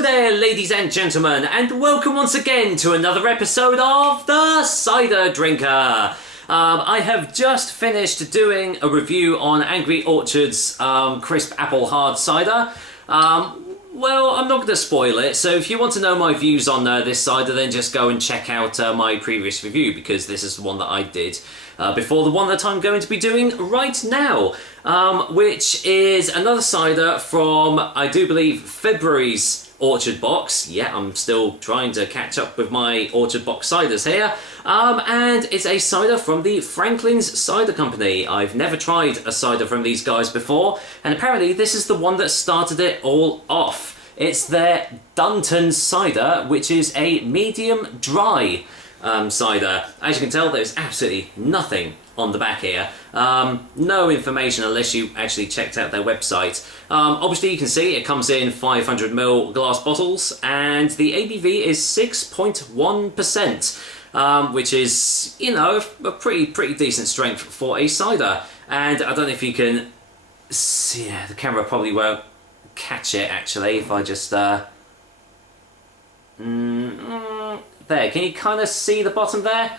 Hello there, ladies and gentlemen, and welcome once again to another episode of The Cider Drinker. I have just finished doing a review on Angry Orchard's crisp apple hard cider. Well, I'm not going to spoil it, so if you want to know my views on this cider, then just go and check out my previous review, because this is the one that I did before the one that I'm going to be doing right now, which is another cider from, I do believe, February's Orchard box. Yeah, I'm still trying to catch up with my Orchard box ciders here. And it's a cider from the Franklin's Cider Company. I've never tried a cider from these guys before, and apparently this is the one that started it all off. It's their Dunton Cider, which is a medium dry cider. As you can tell, there's absolutely nothing on the back here. No information unless you actually checked out their website. Obviously you can see it comes in 500ml glass bottles, and the ABV is 6.1%, which is, you know, a pretty decent strength for a cider. And I don't know if you can see, yeah, the camera probably won't catch it actually if I just there, can you kind of see the bottom there?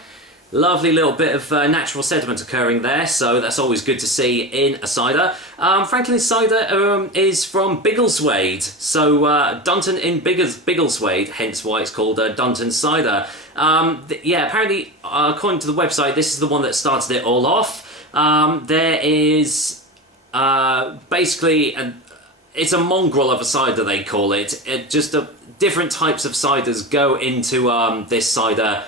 Lovely little bit of natural sediment occurring there, so that's always good to see in a cider. Franklin's Cider is from Biggleswade, so Dunton in Biggleswade, hence why it's called Dunton Cider. Yeah, apparently, according to the website, this is the one that started it all off. There is basically, it's a mongrel of a cider, they call it. Just different types of ciders go into this cider.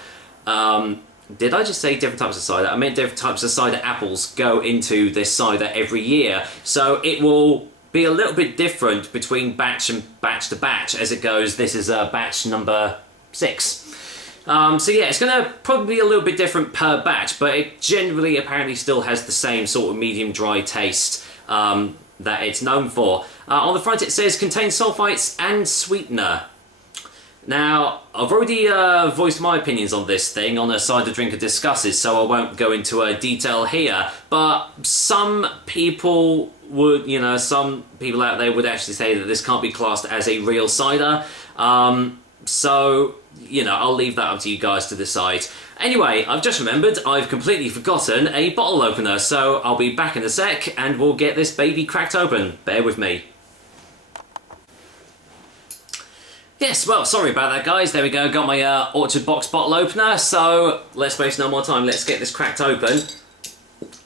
Did I just say different types of cider? I meant different types of cider apples go into this cider every year. So it will be a little bit different between batch to batch as it goes. This is batch number 6. So yeah, it's going to probably be a little bit different per batch, but it generally apparently still has the same sort of medium dry taste that it's known for. On the front it says contains sulfites and sweetener. Now, I've already voiced my opinions on this thing on a Cider Drinker Discusses, so I won't go into detail here, but some people would, you know, some people out there would actually say that this can't be classed as a real cider, so, you know, I'll leave that up to you guys to decide. Anyway, I've just remembered I've completely forgotten a bottle opener, so I'll be back in a sec and we'll get this baby cracked open. Bear with me. Yes, well, sorry about that, guys. There we go, got my Orchard box bottle opener, so let's waste no more time. Let's get this cracked open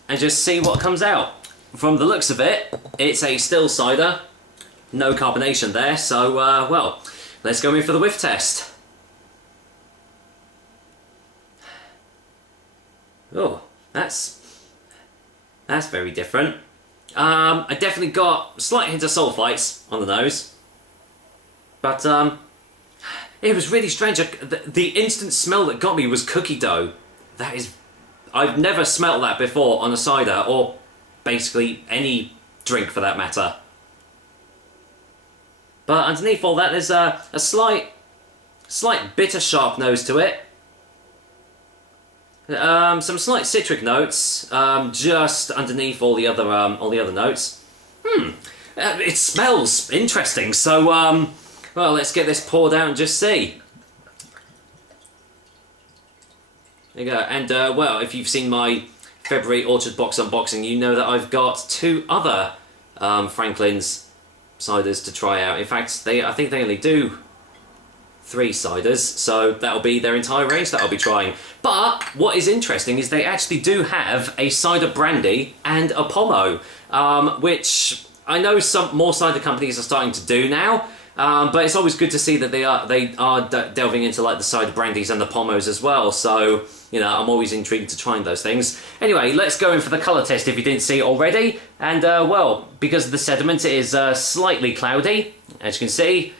and just see what comes out. From the looks of it, it's a still cider, no carbonation there, so, well, let's go in for the whiff test. Oh, that's very different. I definitely got a slight hint of sulfites on the nose, but, it was really strange. The instant smell that got me was cookie dough. That is... I've never smelt that before on a cider, or basically any drink for that matter. But underneath all that, there's a slight bitter sharp nose to it. Some slight citric notes, just underneath all the other notes. It smells interesting, so, well, let's get this poured out and just see. There you go. And, well, if you've seen my February Orchard box unboxing, you know that I've got 2 other Franklin's ciders to try out. In fact, I think they only do 3 ciders, so that'll be their entire range that I'll be trying. But what is interesting is they actually do have a cider brandy and a pommo, which I know some more cider companies are starting to do now. But it's always good to see that they are delving into like the cider brandies and the pommos as well. So, you know, I'm always intrigued to trying those things. Anyway, let's go in for the colour test if you didn't see it already. And, well, because of the sediment, it is slightly cloudy, as you can see.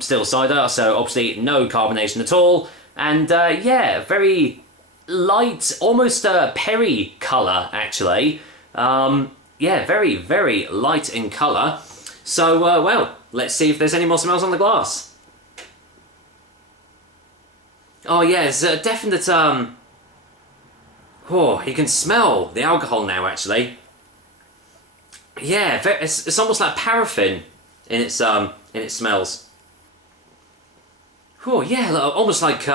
Still cider, so obviously no carbonation at all. And, yeah, very light, almost perry colour, actually. Yeah, very, very light in colour. So, well, let's see if there's any more smells on the glass. Oh yeah, it's a definite, oh, you can smell the alcohol now, actually. Yeah, it's almost like paraffin in its smells. Oh yeah, almost like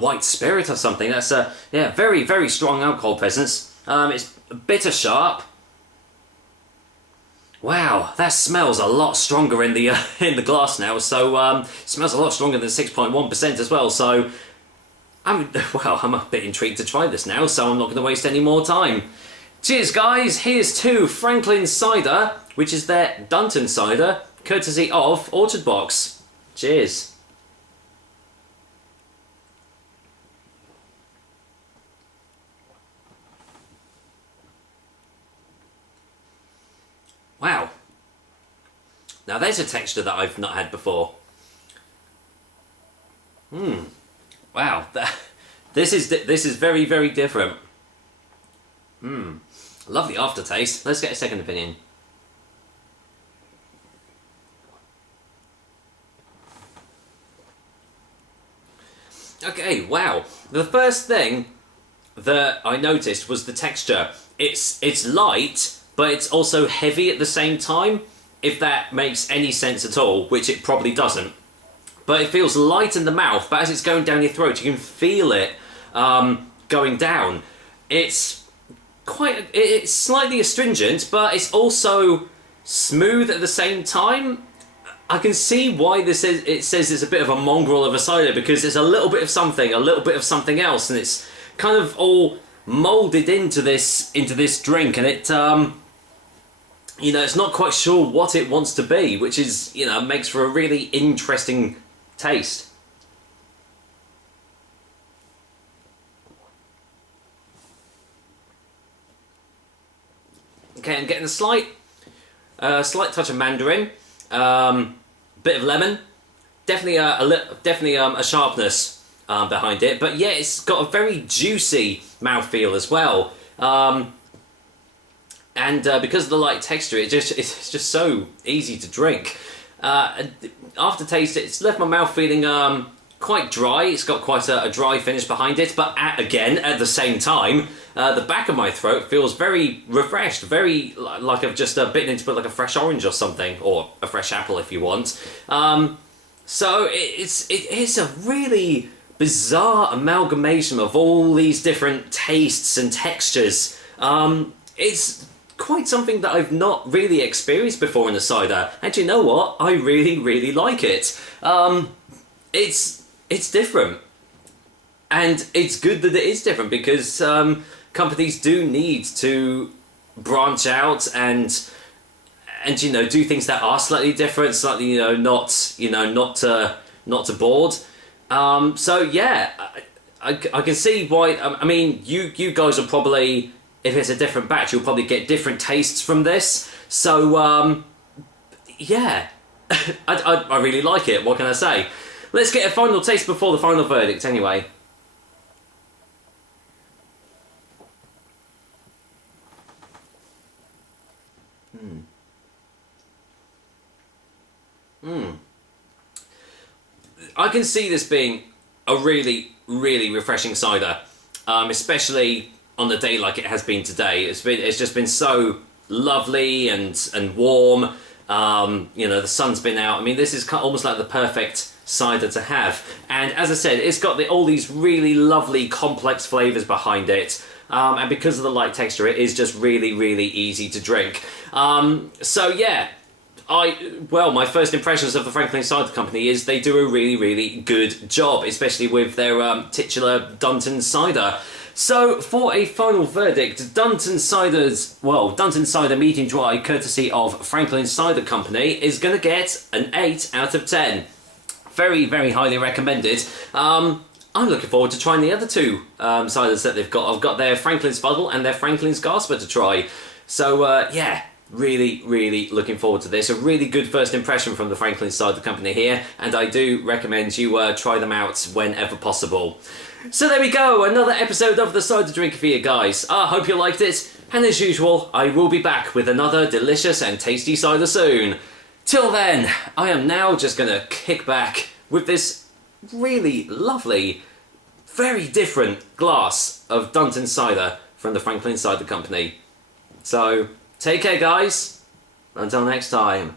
white spirit or something. That's yeah, very very strong alcohol presence. It's bitter sharp. Wow, that smells a lot stronger in the in the glass now. So it smells a lot stronger than 6.1% as well. So I'm a bit intrigued to try this now. So I'm not going to waste any more time. Cheers, guys. Here's to Franklin Cider, which is their Dunton Cider, courtesy of Orchard Box. Cheers. Wow. Now there's a texture that I've not had before. Wow. This is very very different. Lovely aftertaste. Let's get a second opinion. Okay, wow. The first thing that I noticed was the texture. It's light, but it's also heavy at the same time, if that makes any sense at all, which it probably doesn't. But it feels light in the mouth, but as it's going down your throat, you can feel it going down. It's slightly astringent, but it's also smooth at the same time. I can see why it says it's a bit of a mongrel of a cider, because it's a little bit of something, a little bit of something else, and it's kind of all moulded into this drink, and it it's not quite sure what it wants to be, which is makes for a really interesting taste. Okay, I'm getting a slight touch of mandarin. Bit of lemon, definitely a sharpness behind it, but yeah, it's got a very juicy mouthfeel as well, and because of the light texture, it's just so easy to drink. Aftertaste, it's left my mouth feeling quite dry. It's got quite a dry finish behind it, but at the same time, the back of my throat feels very refreshed, very like I've just bitten into like a fresh orange or something, or a fresh apple if you want. So it's a really bizarre amalgamation of all these different tastes and textures. It's quite something that I've not really experienced before in a cider, and you know what? I really really like it. It's different, and it's good that it is different, because companies do need to branch out and do things that are slightly different, slightly not to board. So yeah, I can see why. I mean, you guys will probably, if it's a different batch, you'll probably get different tastes from this. So yeah, I really like it. What can I say? Let's get a final taste before the final verdict, anyway. I can see this being a really, really refreshing cider, especially on a day like it has been today. It's just been so lovely and warm. The sun's been out. I mean, this is almost like the perfect cider to have. And as I said, it's got all these really lovely, complex flavours behind it. And because of the light texture, it is just really, really easy to drink. So yeah, my first impressions of the Franklin Cider Company is they do a really, really good job, especially with their titular Dunton Cider. So, for a final verdict, Dunton Cider Medium Dry, courtesy of Franklin Cider Company, is going to get an 8 out of 10. Very, very highly recommended. I'm looking forward to trying the other two ciders that they've got. I've got their Franklin's Fuddle and their Franklin's Gasper to try. So, yeah, really, really looking forward to this. A really good first impression from the Franklin Cider Company here, and I do recommend you try them out whenever possible. So there we go, another episode of the Cider Drinker for you guys. I hope you liked it, and as usual, I will be back with another delicious and tasty cider soon. Till then, I am now just going to kick back with this really lovely, very different glass of Dunton Cider from the Franklin Cider Company. So, take care guys, until next time.